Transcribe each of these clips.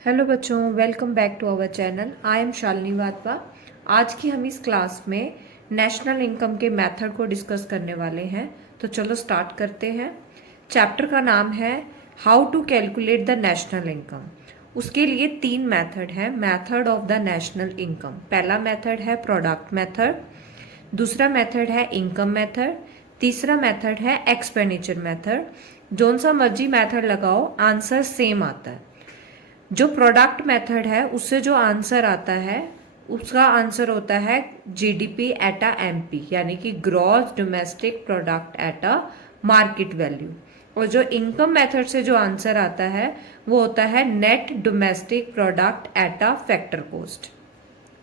Hello बच्चों, welcome back to our channel. I am Shalini Wadhwa. आज की हम इस क्लास में नेशनल इनकम के मेथड को डिस्कस करने वाले हैं। तो चलो स्टार्ट करते हैं। चैप्टर का नाम है how to calculate the national income. उसके लिए 3 मेथड हैं। Method of the national income, पहला मेथड है प्रोडक्ट मेथड, दूसरा मेथड है इनकम मेथड, तीसरा मेथड है एक्सपेंडिचर मेथड। जोन सा मर्जी मेथड लगाओ, आंसर सेम आता है। जो प्रोडक्ट मेथड है उससे जो आंसर आता है उसका आंसर होता है जीडीपी एट अ एमपी, यानी कि gross domestic product at a market value. और जो इनकम मेथड से जो आंसर आता है वो होता है net domestic product at a factor cost.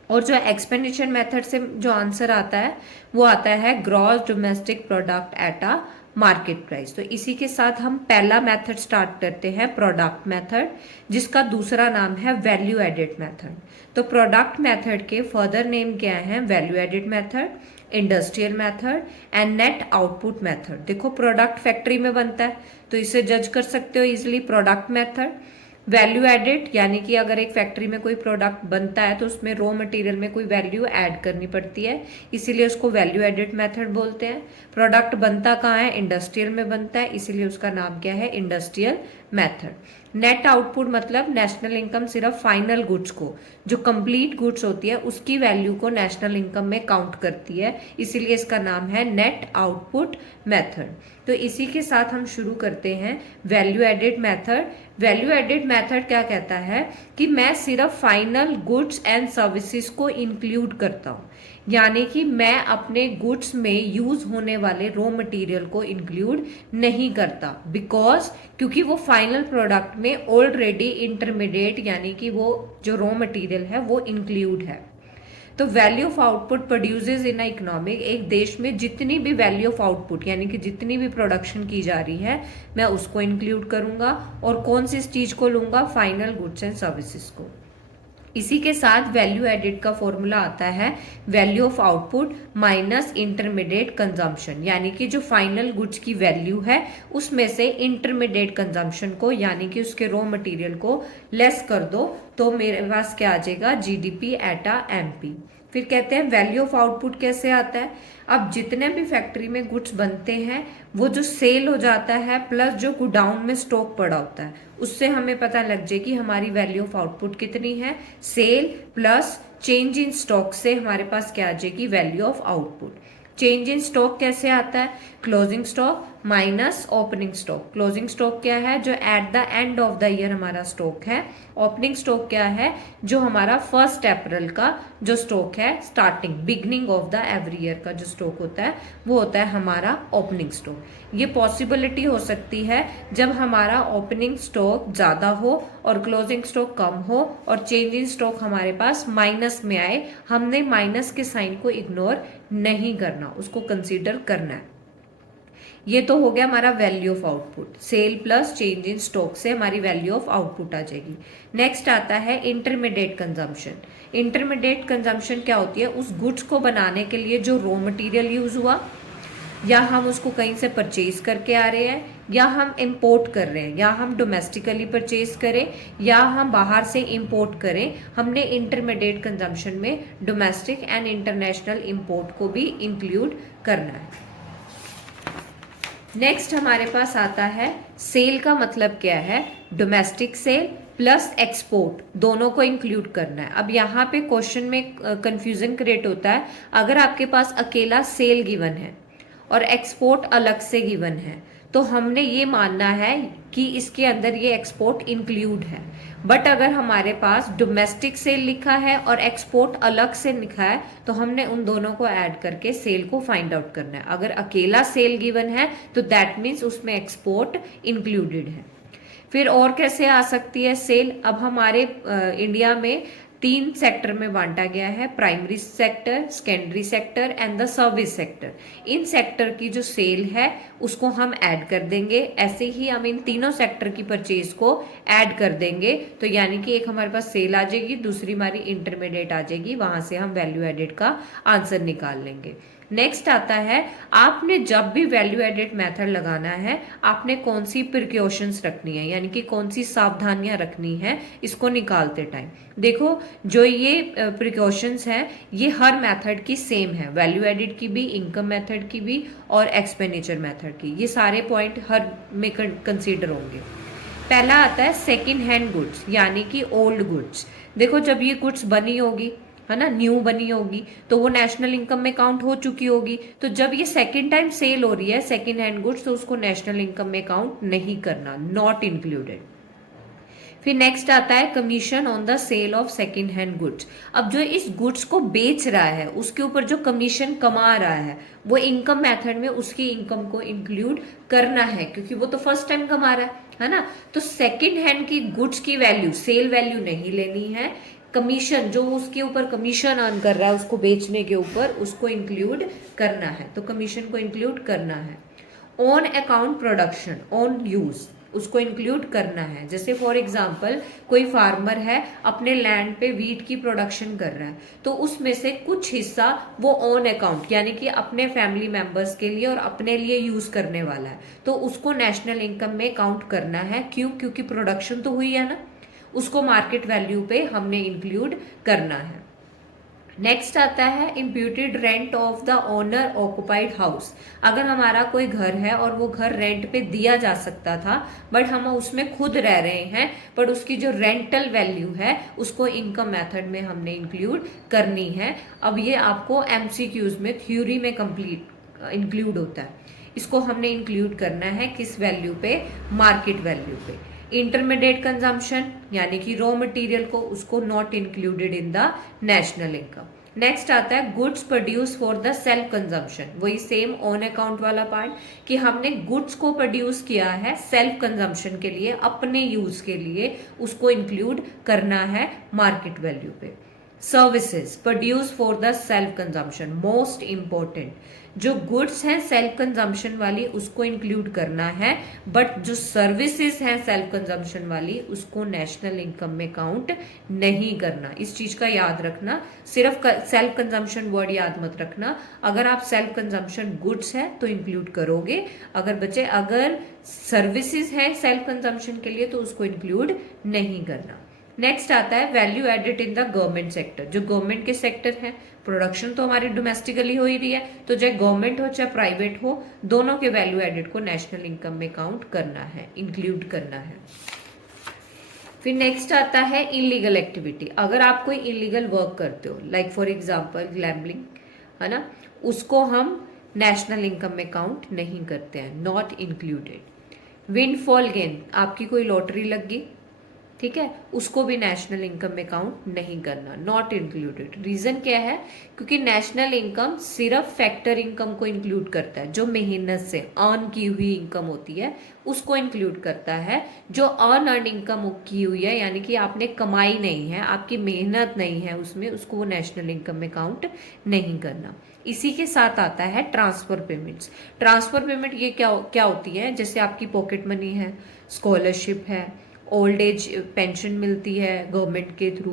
और जो एक्सपेंडिचर मेथड से जो आंसर आता है वो आता है gross domestic product at a market price. तो इसी के साथ हम पहला मेथड स्टार्ट करते हैं, प्रोडक्ट मेथड, जिसका दूसरा नाम है वैल्यू एडेड मेथड। तो प्रोडक्ट मेथड के फर्दर नेम क्या है? Value added method, industrial method and net output method. देखो प्रोडक्ट फैक्ट्री में बनता है तो इसे जज कर सकते हो easily, product method. Value added यानी कि अगर एक फैक्ट्री में कोई प्रोडक्ट बनता है तो उसमें रॉ मटेरियल में कोई वैल्यू ऐड करनी पड़ती है, इसीलिए उसको वैल्यू एडेड मेथड बोलते हैं। प्रोडक्ट बनता कहाँ है? इंडस्ट्रियल में बनता है, इसीलिए उसका नाम क्या है? Industrial method. नेट आउटपुट मतलब नेशनल इनकम सिर्फ फाइनल गुड्स को, जो कंप्लीट गुड्स होती है उसकी वैल्यू को नेशनल इनकम में काउंट करती है, इसीलिए इसका नाम है नेट आउटपुट मेथड। तो इसी के साथ हम शुरू करते हैं value added method. Value added method क्या कहता है कि मैं सिर्फ फाइनल गुड्स एंड सर्विसेज को इंक्लूड करता हूं, यानी कि मैं अपने गुड्स में यूज होने वाले रॉ मटेरियल को इंक्लूड नहीं करता, बिकॉज क्योंकि वो फाइनल प्रोडक्ट में ऑलरेडी इंटरमीडिएट यानी कि वो जो रॉ मटेरियल है वो इंक्लूड है। तो value of output produces in economic, एक देश में जितनी भी वैल्यू ऑफ आउटपुट यानी कि जितनी भी प्रोडक्शन की जा रही है मैं उसको इंक्लूड करूंगा। और कौन सी चीज को लूंगा? फाइनल गुड्स एंड सर्विसेज को। इसी के साथ वैल्यू एडेड का फॉर्मूला आता है value of output minus intermediate consumption, यानी कि जो फाइनल गुड्स की वैल्यू है उसमें से इंटरमीडिएट कंजम्पशन को यानी कि उसके रॉ मटेरियल को लेस कर दो तो मेरे पास क्या आ जाएगा? GDP at a MP. फिर कहते हैं वैल्यू ऑफ आउटपुट कैसे आता है? अब जितने भी फैक्ट्री में गुड्स बनते हैं वो जो सेल हो जाता है प्लस जो गोडाउन में स्टॉक पड़ा होता है उससे हमें पता लग जाए कि हमारी वैल्यू ऑफ आउटपुट कितनी है। Sale plus change in stock से हमारे पास क्या आ जाएगी? Value of output. Change in stock कैसे आता है? Closing stock minus opening stock. Closing stock क्या है? जो at the end of the year हमारा स्टॉक है। ओपनिंग स्टॉक क्या है? जो हमारा 1 अप्रैल का जो स्टॉक है, starting beginning of the every year का जो स्टॉक होता है वो होता है हमारा ओपनिंग स्टॉक। ये पॉसिबिलिटी हो सकती है जब हमारा ओपनिंग स्टॉक ज्यादा हो और क्लोजिंग स्टॉक कम हो और चेंज इन स्टॉक हमारे पास माइनस में आए। हमने माइनस के साइन को इग्नोर नहीं करना, उसको कंसीडर करना है। ये तो हो गया हमारा value of output. Sale plus change in stock से हमारी वैल्यू ऑफ आउटपुट आ जाएगी। नेक्स्ट आता है इंटरमीडिएट कंजम्पशन। इंटरमीडिएट कंजम्पशन क्या होती है? उस गुड्स को बनाने के लिए जो रॉ मटेरियल यूज हुआ, या हम उसको कहीं से परचेज करके आ रहे हैं, या हम इंपोर्ट कर रहे हैं, या हम डोमेस्टिकली परचेज करें, या हम बाहर से इंपोर्ट करें, हमने इंटरमीडिएट कंजम्पशन में डोमेस्टिक एंड इंटरनेशनल इंपोर्ट को भी इंक्लूड करना है। नेक्स्ट हमारे पास आता है सेल का मतलब क्या है? डोमेस्टिक सेल प्लस एक्सपोर्ट, दोनों को इंक्लूड करना है। अब यहाँ पे क्वेश्चन में कंफ्यूजन क्रिएट होता है। अगर आपके पास अकेला सेल गिवन है और एक्सपोर्ट अलग से गिवन है तो हमने ये मानना है कि इसके अंदर ये एक्सपोर्ट इंक्लूड है। बट अगर हमारे पास डोमेस्टिक सेल लिखा है और एक्सपोर्ट अलग से लिखा है तो हमने उन दोनों को ऐड करके सेल को फाइंड आउट करना है। अगर अकेला सेल गिवन है तो दैट मीन्स उसमें एक्सपोर्ट इंक्लूडेड है। फिर और कैसे आ सकती है सेल? अब हमारे इंडिया में 3 सेक्टर में बांटा गया है, primary sector, secondary sector and the service sector. In sector की जो सेल है उसको हम ऐड कर देंगे, ऐसे ही हम इन तीनों सेक्टर की परचेज को ऐड कर देंगे। तो यानी कि एक हमारे पास सेल आ जाएगी, दूसरी हमारी इंटरमीडिएट आ जाएगी, वहां से हम वैल्यू एडेड का आंसर निकाल लेंगे। नेक्स्ट आता है, आपने जब भी वैल्यू एडेड मेथड लगाना है आपने कौन सी प्रिकॉशंस रखनी है, यानी कि कौन सी सावधानियां रखनी है इसको निकालते टाइम। देखो जो ये प्रिकॉशंस हैं ये हर मेथड की सेम है, वैल्यू एडेड की भी, इनकम मेथड की भी और एक्सपेंडिचर मेथड की, ये सारे पॉइंट हर में कंसीडर होंगे। पहला आता है सेकेंड हैंड गुड्स यानी कि ओल्ड गुड्स। देखो जब ये गुड्स बनी होगी, है ना, न्यू बनी होगी, तो वो नेशनल इनकम में काउंट हो चुकी होगी। तो जब ये सेकेंड टाइम सेल हो रही है सेकेंड हैंड गुड्स, तो उसको नेशनल इनकम में काउंट नहीं करना, नॉट इंक्लूडेड। फिर नेक्स्ट आता है commission on the sale of second hand goods. अब जो इस गुड्स को बेच रहा है उसके ऊपर जो कमीशन कमा रहा है वो इनकम मेथड में उसकी इनकम को इंक्लूड करना है, क्योंकि वो तो फर्स्ट टाइम कमा रहा है ना। तो सेकेंड हैंड की गुड्स की वैल्यू, सेल वैल्यू नहीं लेनी है, कमीशन जो उसके ऊपर कमीशन अर्न कर रहा है उसको बेचने के ऊपर, उसको इंक्लूड करना है, तो कमीशन को इंक्लूड करना है। On account production, on use, उसको इंक्लूड करना है। जैसे फॉर एग्जांपल कोई फार्मर है अपने लैंड पे वीट की प्रोडक्शन कर रहा है, तो उसमें से कुछ हिस्सा वो ऑन अकाउंट यानी कि अपने फैमिली मेंबर्स के लिए और अपने लिए यूज करने वाला है, तो उसको नेशनल इनकम में काउंट करना है। क्यों? क्योंकि प्रोडक्शन तो हुई है ना, उसको मार्केट वैल्यू पे हमने इंक्लूड करना है। नेक्स्ट आता है imputed rent of the owner occupied house. अगर हमारा कोई घर है और वो घर रेंट पे दिया जा सकता था बट हम उसमें खुद रह रहे हैं, बट उसकी जो रेंटल वैल्यू है उसको इनकम मेथड में हमने इंक्लूड करनी है। अब ये आपको एमसीक्यूज में, थ्योरी में कंप्लीट इंक्लूड होता है, इसको हमने इंक्लूड करना है किस वैल्यू पे? मार्केट वैल्यू पे। इंटरमीडिएट कंजम्पशन यानी कि रॉ मटेरियल को, उसको not included in the national income. Next आता है goods produce for the self consumption, वही सेम ऑन अकाउंट वाला पार्ट कि हमने गुड्स को प्रोड्यूस किया है सेल्फ कंजम्पशन के लिए, अपने यूज के लिए, उसको इंक्लूड करना है मार्केट वैल्यू पे। Services produce for the self consumption, most important, जो गुड्स हैं सेल्फ कंजम्पशन वाली उसको इंक्लूड करना है, बट जो सर्विसेज हैं सेल्फ कंजम्पशन वाली उसको नेशनल इनकम में काउंट नहीं करना। इस चीज का याद रखना, सिर्फ सेल्फ कंजम्पशन वर्ड याद मत रखना। अगर आप सेल्फ कंजम्पशन गुड्स है तो इंक्लूड करोगे, अगर सर्विसेज है सेल्फ कंजम्पशन के लिए तो उसको इंक्लूड नहीं करना। नेक्स्ट आता है value added in the government sector, जो गवर्नमेंट के सेक्टर है, प्रोडक्शन तो हमारी डोमेस्टिकली हो ही रही है, तो चाहे गवर्नमेंट हो चाहे प्राइवेट हो, दोनों के वैल्यू एडेड को नेशनल इनकम में काउंट करना है, इंक्लूड करना है। फिर नेक्स्ट आता है इलीगल एक्टिविटी। अगर आप कोई इलीगल वर्क करते हो, लाइक फॉर एग्जांपल ग्लैम्बलिंग, है ना, उसको हम नेशनल इनकम में काउंट नहीं करते हैं, नॉट इंक्लूडेड। विंडफॉल गेन, आपकी कोई लॉटरी लग गई, ठीक है, उसको भी नेशनल इनकम में काउंट नहीं करना, नॉट इंक्लूडेड। रीजन क्या है? क्योंकि नेशनल इनकम सिर्फ फैक्टर इनकम को इंक्लूड करता है, जो मेहनत से अर्न की हुई इनकम होती है उसको इंक्लूड करता है। जो अर्न इनकम की हुई है यानी कि आपने कमाई नहीं है, आपकी मेहनत नहीं है उसमें, उसको वो नेशनल इनकम में काउंट नहीं करना। इसी के साथ आता है ट्रांसफर पेमेंट्स। ट्रांसफर पेमेंट ये क्या होती है? जैसे आपकी पॉकेट मनी है, स्कॉलरशिप है, ओल्ड एज पेंशन मिलती है गवर्नमेंट के थ्रू,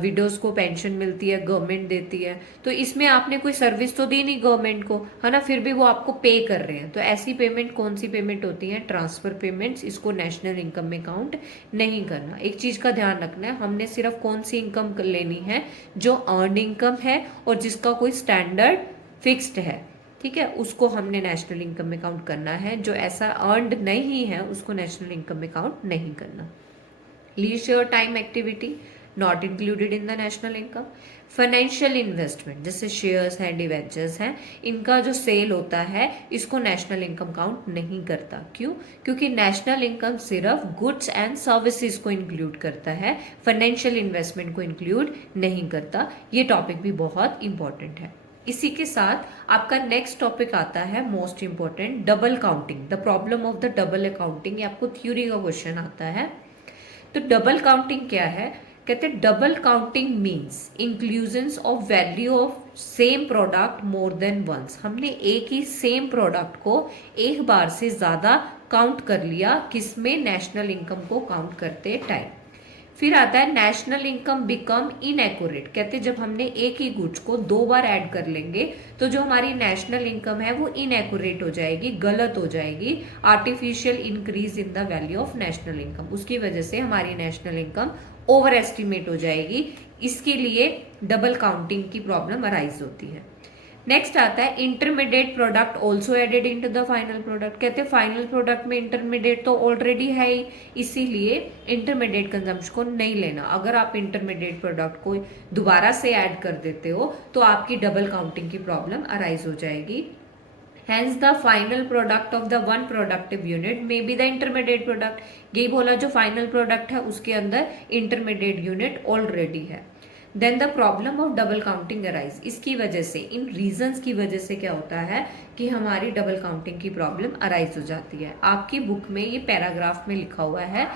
विडोज को पेंशन मिलती है, गवर्नमेंट देती है, तो इसमें आपने कोई सर्विस तो दी नहीं गवर्नमेंट को, है ना, फिर भी वो आपको पे कर रहे हैं, तो ऐसी पेमेंट कौन सी पेमेंट होती है? Transfer payments. इसको नेशनल इनकम में काउंट नहीं करना। एक चीज का ध्यान रखना है, हमने सिर्फ कौन सी इनकम लेनी है? जो अर्न इनकम है और जिसका कोई स्टैंडर्ड फिक्स्ड है, ठीक है, उसको हमने नेशनल इनकम में काउंट करना है। जो ऐसा अर्नड नहीं है उसको नेशनल इनकम में काउंट नहीं करना। Leisure time activity not included in the national income. Financial investment जैसे शेयर्स हैं, डिवेंचर्स हैं, इनका जो सेल होता है इसको नेशनल इनकम काउंट नहीं करता। क्यों? क्योंकि नेशनल इनकम सिर्फ गुड्स एंड सर्विसेज को इंक्लूड करता है, फाइनेंशियल इन्वेस्टमेंट को इंक्लूड नहीं करता। ये टॉपिक भी बहुत इंपॉर्टेंट है। इसी के साथ आपका नेक्स्ट टॉपिक आता है most important, double counting, the problem of the double accounting. ये आपको थ्योरी का क्वेश्चन आता है। तो डबल काउंटिंग क्या है? कहते हैं double counting means inclusion of value of same product more than once. हमने एक ही सेम प्रोडक्ट को एक बार से ज्यादा काउंट कर लिया, किसमें? नेशनल इनकम को काउंट करते टाइम। फिर आता है नेशनल इनकम बिकम इनएक्यूरेट। कहते जब हमने एक ही गुड्स को दो बार ऐड कर लेंगे तो जो हमारी नेशनल इनकम है वो इनएक्यूरेट हो जाएगी, गलत हो जाएगी, artificial increase in the value of national income. उसकी वजह से हमारी नेशनल इनकम ओवर एस्टिमेट हो जाएगी। इसके लिए डबल काउंटिंग की प्रॉब्लम अराइज होती है। नेक्स्ट आता है intermediate product also added into the final product. कहते हैं फाइनल प्रोडक्ट में इंटरमीडिएट तो ऑलरेडी है ही, इसीलिए इंटरमीडिएट कंजम्पशन को नहीं लेना। अगर आप इंटरमीडिएट प्रोडक्ट को दोबारा से ऐड कर देते हो तो आपकी डबल काउंटिंग की प्रॉब्लम अराइज हो जाएगी। Hence the final product of the one productive unit may be the intermediate product। यही बोला जो फाइनल प्रोडक्ट है उसके अंदर इंटरमीडिएट यूनिट ऑलरेडी है। Then the problem of double counting arise. इसकी वजह से, इन रीजंस की वजह से क्या होता है कि हमारी डबल काउंटिंग की प्रॉब्लम अराइज हो जाती है। आपकी बुक में ये पैराग्राफ में लिखा हुआ है,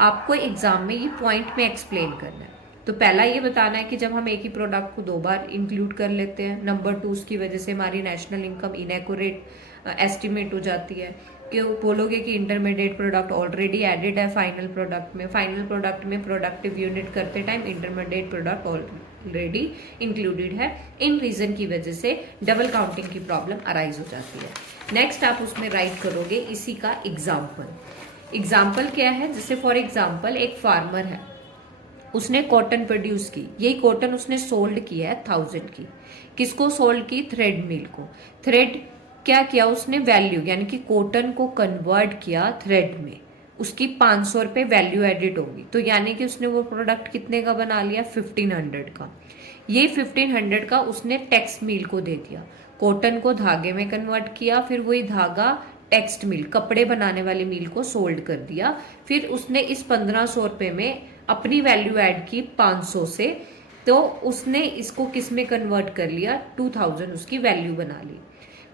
आपको एग्जाम में ये पॉइंट में एक्सप्लेन करना है। तो पहला ये बताना है कि जब हम एक ही प्रोडक्ट को दो बार इंक्लूड कर लेते हैं, नंबर 2 उसकी वजह से हमारी नेशनल इनकम इनएक्यूरेट एस्टिमेट हो जाती है। कि बोलोगे कि इंटरमीडिएट प्रोडक्ट ऑलरेडी एडेड है फाइनल प्रोडक्ट में, फाइनल प्रोडक्ट में प्रोडक्टिव यूनिट करते time intermediate product already included है। इन रीजन की वजह से डबल काउंटिंग की प्रॉब्लम अराइज हो जाती है। नेक्स्ट आप उसमें राइट करोगे इसी का एग्जाम्पल। एग्जाम्पल क्या है, जैसे फॉर एग्जाम्पल एक फार्मर है, उसने कॉटन प्रोड्यूस की, यही कॉटन उसने सोल्ड किया है 1000 की। किसको सोल्ड की? थ्रेड मिल को। थ्रेड क्या किया उसने? वैल्यू, यानी कि कॉटन को कन्वर्ट किया थ्रेड में, उसकी 500 रुपये वैल्यू एडिड होगी। तो यानी कि उसने वो प्रोडक्ट कितने का बना लिया? 1500 का। ये 1500 का उसने टेक्स मिल को दे दिया। कॉटन को धागे में कन्वर्ट किया, फिर वही धागा टेक्सट मिल, कपड़े बनाने वाली मिल को सोल्ड कर दिया। फिर उसने इस 1500 रुपये में अपनी वैल्यू ऐड की 500 से, तो उसने इसको किस में कन्वर्ट कर लिया? 2000 उसकी वैल्यू बना ली।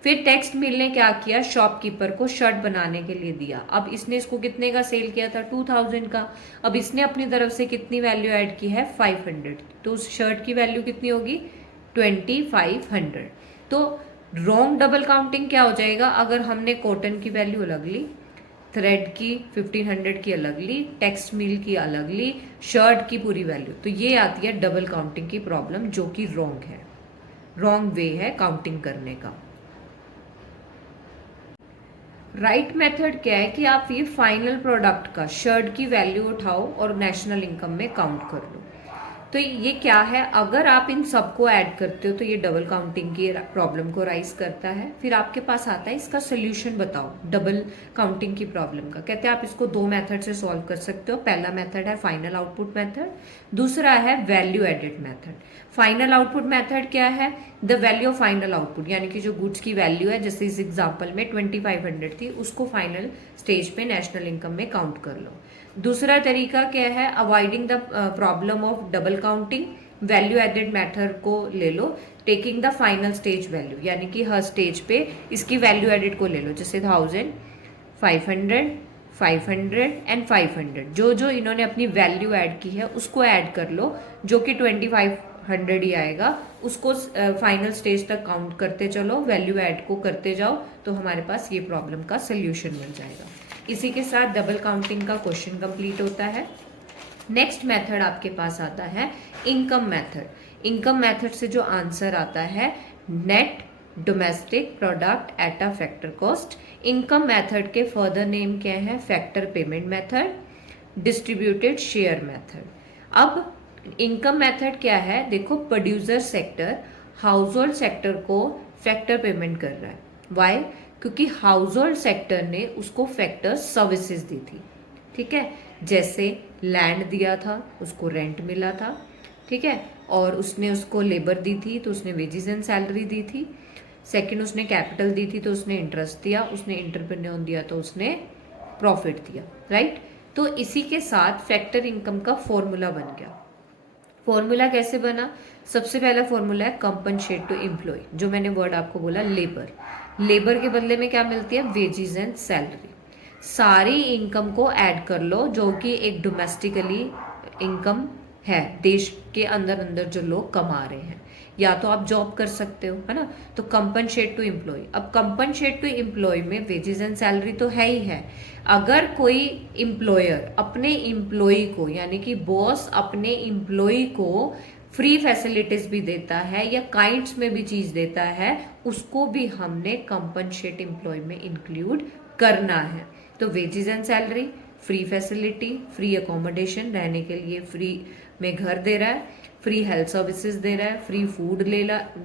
फिर टेक्स्ट मिल ने क्या किया? शॉपकीपर को शर्ट बनाने के लिए दिया। अब इसने इसको कितने का सेल किया था? 2000 का। अब इसने अपनी तरफ से कितनी वैल्यू ऐड की है? 500। तो उस शर्ट की वैल्यू कितनी होगी? 2500। तो रॉन्ग डबल काउंटिंग क्या हो जाएगा? अगर हमने कॉटन की वैल्यू अलग ली, थ्रेड की 1500 की अलग ली, टेक्स्ट मिल की अलग ली, शर्ट की पूरी वैल्यू, तो ये आती है डबल काउंटिंग की प्रॉब्लम, जो कि रॉन्ग है, रॉन्ग वे है काउंटिंग करने का। राइट मेथड क्या है कि आप ये फाइनल प्रोडक्ट का शर्ट की वैल्यू उठाओ और नेशनल इनकम में काउंट कर लो। तो ये क्या है, अगर आप इन सबको ऐड करते हो तो ये डबल काउंटिंग की प्रॉब्लम को राइज करता है। फिर आपके पास आता है इसका सोल्यूशन बताओ डबल काउंटिंग की प्रॉब्लम का। कहते हैं आप इसको दो मेथड से सॉल्व कर सकते हो। पहला मेथड है फाइनल आउटपुट मेथड, दूसरा है value added method. Final output method क्या है? The value of final output, यानी कि जो गुड्स की वैल्यू है, जैसे इस एग्जाम्पल में 2500 थी, उसको फाइनल स्टेज पे नेशनल इनकम में काउंट कर लो। दूसरा तरीका क्या है? Avoiding the problem of double counting, value added method को ले लो, taking the final stage value, यानी कि हर स्टेज पे इसकी वैल्यू एडेड को ले लो, जैसे 1000, 500, 500 एंड 500। जो जो इन्होंने अपनी वैल्यू ऐड की है उसको ऐड कर लो, जो कि 2500 ही आएगा। उसको फाइनल स्टेज तक काउंट करते चलो, वैल्यू ऐड को करते जाओ, तो हमारे पास ये प्रॉब्लम का सोल्यूशन मिल जाएगा। इसी के साथ डबल काउंटिंग का क्वेश्चन कंप्लीट होता है। नेक्स्ट मेथड आपके पास आता है इनकम मेथड। इनकम मेथड से जो आंसर आता है net domestic product at a factor cost. Income method के फर्दर नेम क्या है? Factor payment method, distributed share method. अब इनकम मेथड क्या है? देखो, producer sector house hold sector को फैक्टर पेमेंट कर रहा है। वाई? क्योंकि हाउस होल्ड सेक्टर ने उसको फैक्टर सर्विसेज दी थी। ठीक है, जैसे लैंड दिया था, उसको रेंट मिला था, ठीक है, और उसने उसको लेबर दी थी तो उसने वेजेस एंड सैलरी दी थी। सेकंड, उसने कैपिटल दी थी तो उसने इंटरेस्ट दिया, उसने एंटरप्रेन्योर दिया तो उसने प्रॉफिट दिया। राइट, तो इसी के साथ फैक्टर इनकम का फॉर्मूला बन गया। फॉर्मूला कैसे बना? सबसे पहला फॉर्मूला है कंपनसेट टू एम्प्लॉय, जो मैंने वर्ड आपको बोला लेबर। लेबर के बदले में क्या मिलती है? Wages and salary. सारी इनकम को ऐड कर लो जो कि एक डोमेस्टिकली इनकम है देश के अंदर अंदर जो लोग कमा रहे हैं, या तो आप जॉब कर सकते हो, है ना। तो कंपनसेट टू एम्प्लॉय, अब कंपनसेट टू एम्प्लॉय में वेजेस एंड सैलरी तो है ही है। अगर कोई एम्प्लॉयर अपने एम्प्लॉय को, यानी कि बॉस अपने एम्प्लॉय को फ्री फैसिलिटीज भी देता है या काइंड्स में भी चीज देता है, उसको भी हमने कंपनसेट एम्प्लॉय में इंक्लूड करना है। तो wages and salary, free facility, free accommodation, रहने के लिए फ्री में घर दे रहा है, फ्री हेल्थ सर्विसेज दे रहा है, फ्री फूड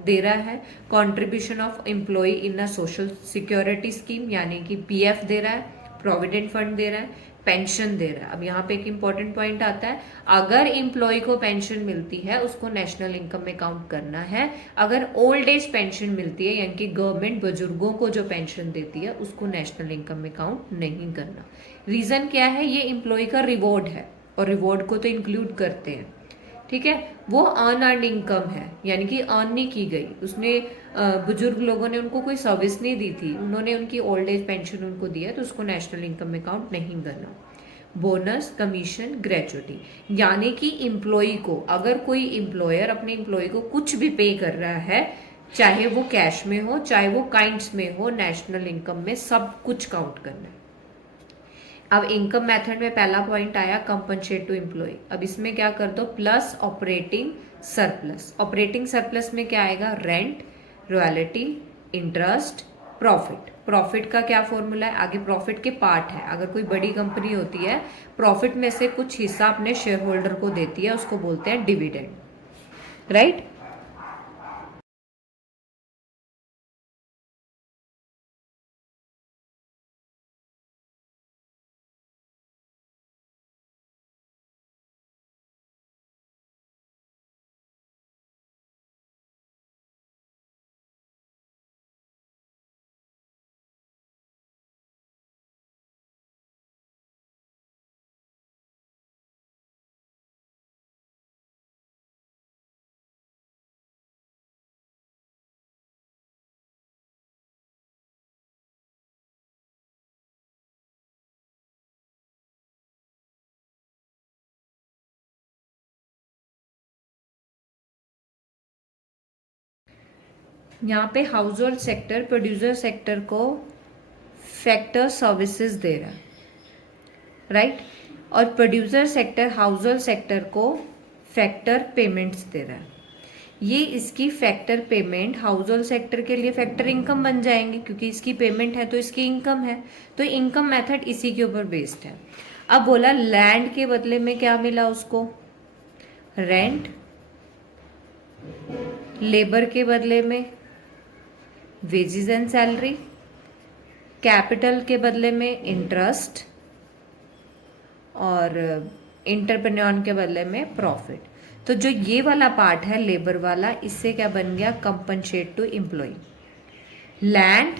दे रहा है, contribution of employ in a social security scheme, यानी कि पीएफ दे रहा है, प्रोविडेंट फंड दे रहा है, पेंशन दे रहा है। अब यहाँ पे एक इंपॉर्टेंट पॉइंट आता है, अगर एम्प्लॉय को पेंशन मिलती है उसको नेशनल इनकम में काउंट करना है। अगर ओल्ड एज पेंशन मिलती है, यानी कि गवर्नमेंट बुजुर्गों को जो पेंशन देती है, उसको नेशनल इनकम में काउंट नहीं करना। रीजन क्या है, ये एम्प्लॉय का रिवॉर्ड है और रिवॉर्ड को तो इंक्लूड करते हैं, ठीक है। वो अनअर्न्ड इनकम है, यानी कि अर्न नहीं की गई, उसने बुजुर्ग लोगों ने उनको कोई सर्विस नहीं दी थी, उन्होंने उनकी ओल्ड एज पेंशन उनको दिया, तो उसको नेशनल इनकम में काउंट नहीं करना। बोनस, कमीशन, ग्रेजुटी, यानी कि एम्प्लॉय को, अगर कोई एम्प्लॉयर अपने एम्प्लॉय को कुछ भी पे कर रहा है, चाहे वो कैश में हो चाहे वो काइंड्स में हो, नेशनल इनकम में सब कुछ काउंट करना है। अब इनकम मेथड में पहला पॉइंट आया कंपनसेट टू एम्प्लॉय। अब इसमें क्या कर दो, plus operating surplus. Operating surplus में क्या आएगा, rent, royalty, interest, profit. Profit का क्या फॉर्मूला है, आगे प्रॉफिट के पार्ट है। अगर कोई बड़ी कंपनी होती है, प्रॉफिट में से कुछ हिस्सा अपने शेयर होल्डर को देती है, उसको बोलते हैं डिविडेंड, राइट। यहाँ पे house hold sector producer sector को फैक्टर सर्विसेज दे रहा है, राइट। और producer sector house hold sector को फैक्टर पेमेंट्स दे रहा है। ये इसकी factor payment house hold sector के लिए फैक्टर इनकम बन जाएंगे, क्योंकि इसकी पेमेंट है तो इसकी इनकम है, तो इनकम मेथड इसी के ऊपर बेस्ड है। अब बोला लैंड के बदले में क्या मिला उसको, रेंट, लेबर के बदले में वेजेस एंड सैलरी, कैपिटल के बदले में इंटरेस्ट, और इंटरप्रेन्योर के बदले में प्रॉफिट। तो जो ये वाला पार्ट है लेबर वाला, इससे क्या बन गया, कंपनसेट टू एम्प्लॉय। लैंड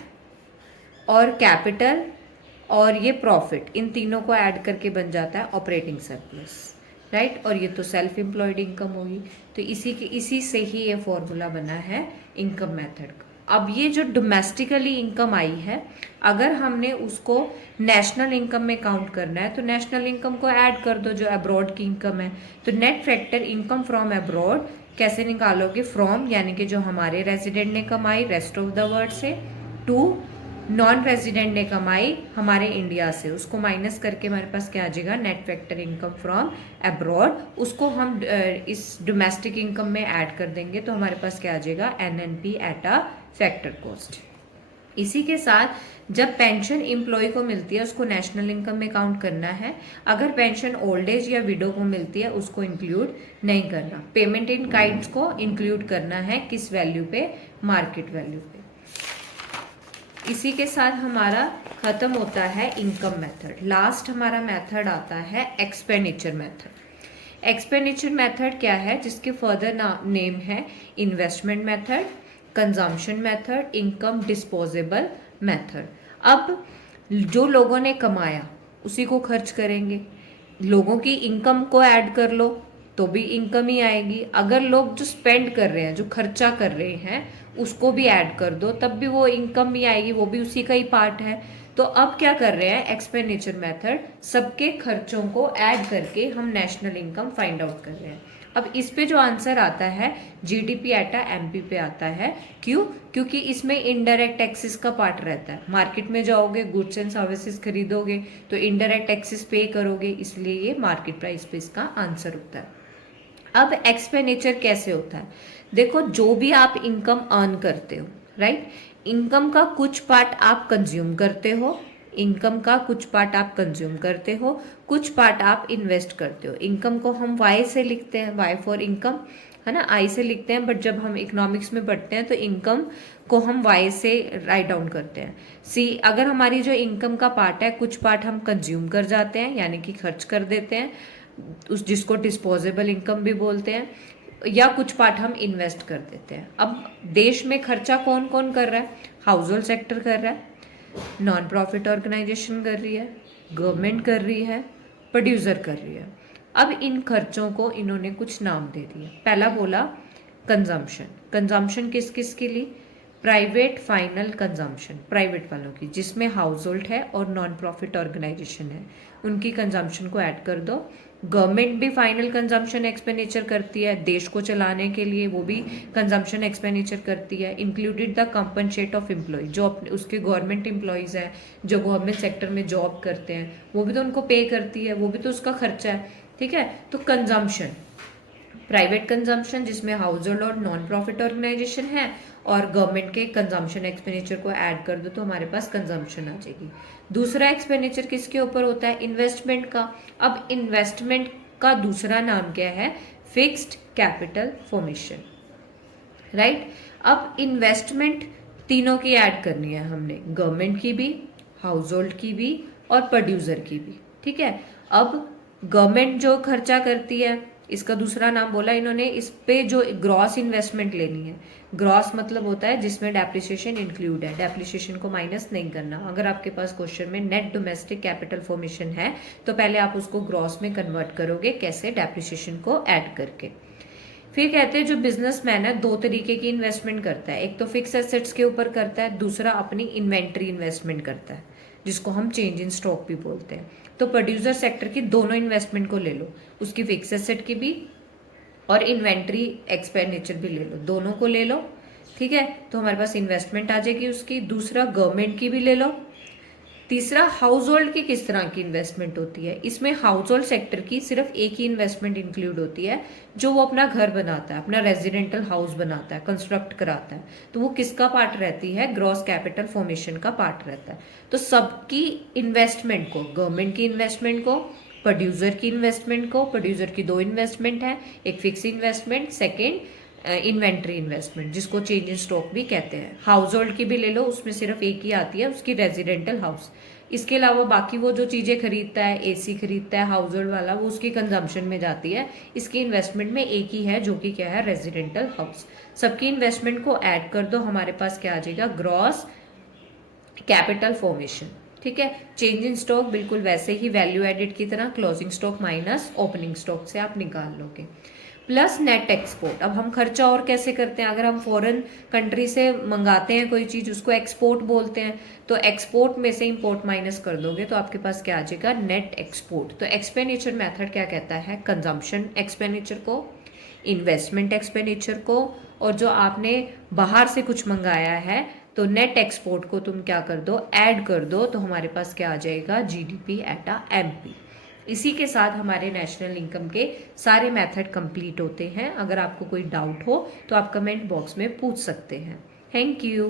और कैपिटल और ये प्रॉफिट, इन तीनों को ऐड करके बन जाता है ऑपरेटिंग सरप्लस, राइट। और ये तो सेल्फ एम्प्लॉयड इनकम होगी। तो इसी से ही ये फॉर्मूला बना है इनकम मेथड का। अब ये जो डोमेस्टिकली इनकम आई है, अगर हमने उसको नेशनल इनकम में काउंट करना है, तो नेशनल इनकम को ऐड कर दो जो अब्रॉड की इनकम है। तो net factor income from abroad कैसे निकालोगे, फ्रॉम यानी कि जो हमारे रेजिडेंट ने कमाई रेस्ट ऑफ द वर्ल्ड से, टू नॉन रेजिडेंट ने कमाई हमारे इंडिया से, उसको माइनस करके हमारे पास क्या आ जाएगा, net factor income from abroad. उसको हम इस डोमेस्टिक इनकम में ऐड कर देंगे, तो हमारे पास क्या आ जाएगा, NNP at a factor cost. इसी के साथ जब पेंशन एम्प्लॉय को मिलती है, उसको नेशनल इनकम में काउंट करना है। अगर पेंशन ओल्ड एज या विडो को मिलती है, उसको इंक्लूड नहीं करना। पेमेंट इन काइंड्स को इंक्लूड करना है किस वैल्यू पे, मार्केट वैल्यू पे। इसी के साथ हमारा खत्म होता है इनकम मेथड। लास्ट हमारा मेथड आता है एक्सपेंडिचर मेथड। एक्सपेंडिचर मेथड क्या है, जिसके फर्दर नेम है investment method, consumption method, income disposable method. अब जो लोगों ने कमाया उसी को खर्च करेंगे, लोगों की इनकम को ऐड कर लो तो भी इनकम ही आएगी। अगर लोग जो स्पेंड कर रहे हैं, जो खर्चा कर रहे हैं, उसको भी ऐड कर दो तब भी वो इनकम ही आएगी, वो भी उसी का ही पार्ट है। तो तो अब क्या कर रहे हैं, एक्सपेंडिचर मेथड, सबके खर्चों को ऐड करके हम नेशनल इनकम फाइंड आउट कर रहे हैं। अब इस पे जो आंसर आता है जीडीपी एटा एमपी पे आता है। क्यों? क्योंकि इसमें इनडायरेक्ट टैक्सेस का पार्ट रहता है। मार्केट में जाओगे, गुड्स एंड सर्विसेज खरीदोगे तो इनडायरेक्ट टैक्सेस पे करोगे, इसलिए ये मार्केट प्राइस पे इसका आंसर होता है। अब एक्सपेंडिचर कैसे होता है? देखो, जो भी आप इनकम अर्न करते हो, राइट, इनकम का कुछ पार्ट आप कंज्यूम करते हो, इनकम का कुछ पार्ट आप कंज्यूम करते हो, कुछ पार्ट आप इन्वेस्ट करते हो। इनकम को हम वाई से लिखते हैं, वाई फॉर इनकम, है ना, आई से लिखते हैं, बट जब हम इकोनॉमिक्स में पढ़ते हैं तो इनकम को हम वाई से राइट डाउन करते हैं। सी, अगर हमारी जो इनकम का पार्ट है, कुछ पार्ट हम कंज्यूम कर जाते हैं, यानी कि खर्च कर देते हैं, उस जिसको डिस्पोजेबल इनकम भी बोलते हैं, या कुछ पार्ट हम इन्वेस्ट कर देते हैं। अब देश में खर्चा कौन कौन कर रहा है? हाउस होल्ड सेक्टर कर रहा है, नॉन प्रॉफिट ऑर्गेनाइजेशन कर रही है, गवर्नमेंट कर रही है, प्रोड्यूसर कर रही है। अब इन खर्चों को इन्होंने कुछ नाम दे दिए। पहला बोला कंजम्पशन। कंजम्पशन किस किस के लिए? प्राइवेट फाइनल कंजम्पशन, प्राइवेट वालों की, जिसमें हाउस होल्ड है और नॉन प्रॉफिट ऑर्गेनाइजेशन है, उनकी कंजम्पशन को ऐड कर दो। गवर्नमेंट भी फाइनल कंजम्पशन एक्सपेंडिचर करती है, देश को चलाने के लिए वो भी कंजम्पशन एक्सपेंडिचर करती है। Included the compensate of employ, जो अपने उसके गवर्नमेंट एम्प्लॉयज़ हैं, जो गवर्नमेंट सेक्टर में जॉब करते हैं, वो भी तो उनको पे करती है, वो भी तो उसका खर्चा है, ठीक है। तो कंजम्पशन, प्राइवेट कंजम्पशन जिसमें हाउस होल्ड और नॉन प्रॉफिट ऑर्गेनाइजेशन है, और गवर्नमेंट के कंजम्पशन एक्सपेंडिचर को ऐड कर दो तो हमारे पास कंजम्पशन आ जाएगी। दूसरा एक्सपेंडिचर किसके ऊपर होता है? इन्वेस्टमेंट का। अब इन्वेस्टमेंट का दूसरा नाम क्या है? Fixed capital formation, right. अब इन्वेस्टमेंट तीनों की ऐड करनी है हमने, गवर्नमेंट की भी, हाउस होल्ड की भी, और प्रोड्यूसर की भी, ठीक है। अब गवर्नमेंट जो खर्चा करती है, इसका दूसरा नाम बोला इन्होंने, इस पे जो ग्रॉस इन्वेस्टमेंट लेनी है। ग्रॉस मतलब होता है जिसमें डेप्रिसिएशन इंक्लूड है, डेप्रिसिएशन को माइनस नहीं करना। अगर आपके पास क्वेश्चन में नेट डोमेस्टिक कैपिटल फॉर्मेशन है तो पहले आप उसको ग्रॉस में कन्वर्ट करोगे, कैसे? डेप्रिसिएशन को ऐड करके। फिर कहते हैं जो बिजनेसमैन है, दो तरीके की इन्वेस्टमेंट करता है, एक तो फिक्स एसेट्स के ऊपर करता है, दूसरा अपनी इन्वेंट्री इन्वेस्टमेंट करता है, जिसको हम चेंज इन स्टॉक भी बोलते हैं। तो प्रोड्यूसर सेक्टर की दोनों इन्वेस्टमेंट को ले लो, उसकी फिक्स एसेट की भी और इन्वेंट्री एक्सपेंडिचर भी ले लो, दोनों को ले लो, ठीक है। तो हमारे पास इन्वेस्टमेंट आ जाएगी उसकी। दूसरा गवर्नमेंट की भी ले लो। तीसरा हाउस होल्ड की किस तरह की इन्वेस्टमेंट होती है? इसमें हाउस होल्ड सेक्टर की सिर्फ एक ही इन्वेस्टमेंट इंक्लूड होती है, जो वो अपना घर बनाता है, अपना रेजिडेंटल हाउस बनाता है, कंस्ट्रक्ट कराता है, तो वो किसका पार्ट रहती है? ग्रॉस कैपिटल फॉर्मेशन का पार्ट रहता है। तो सबकी इन्वेस्टमेंट को, गवर्नमेंट की इन्वेस्टमेंट को, प्रोड्यूसर की इन्वेस्टमेंट को, प्रोड्यूसर की दो इन्वेस्टमेंट है, एक fix investment, second inventory investment, जिसको चेंज इन स्टॉक भी कहते हैं। हाउस होल्ड की भी ले लो, उसमें सिर्फ एक ही आती है, उसकी रेजिडेंटल हाउस। इसके अलावा बाकी वो जो चीज़ें खरीदता है, एसी खरीदता है हाउस होल्ड वाला, वो उसकी कंजम्पशन में जाती है। इसकी इन्वेस्टमेंट में एक ही है, जो कि क्या है? Residential house. सबकी इन्वेस्टमेंट को ऐड कर दो, हमारे पास क्या आ जाएगा? ग्रॉस कैपिटल फॉर्मेशन, ठीक है। चेंज इन स्टॉक बिल्कुल वैसे ही वैल्यू एडेड की तरह, closing stock minus opening stock से आप निकाल लोगे। Plus net export. अब हम खर्चा और कैसे करते हैं? अगर हम फॉरेन कंट्री से मंगाते हैं कोई चीज, उसको एक्सपोर्ट बोलते हैं, तो एक्सपोर्ट में से इंपोर्ट माइनस कर दोगे तो आपके पास क्या आ जाएगा? Net export. तो एक्सपेंडिचर मेथड क्या कहता है? कंजम्पशन एक्सपेंडिचर को, इन्वेस्टमेंट एक्सपेंडिचर को, और जो आपने बाहर से कुछ मंगाया है तो नेट एक्सपोर्ट को तुम क्या कर दो? ऐड कर दो, तो हमारे पास क्या आ जाएगा? जीडीपी एटा एमपी। इसी के साथ हमारे नेशनल इनकम के सारे मेथड कंप्लीट होते हैं। अगर आपको कोई डाउट हो तो आप कमेंट बॉक्स में पूछ सकते हैं। Thank you.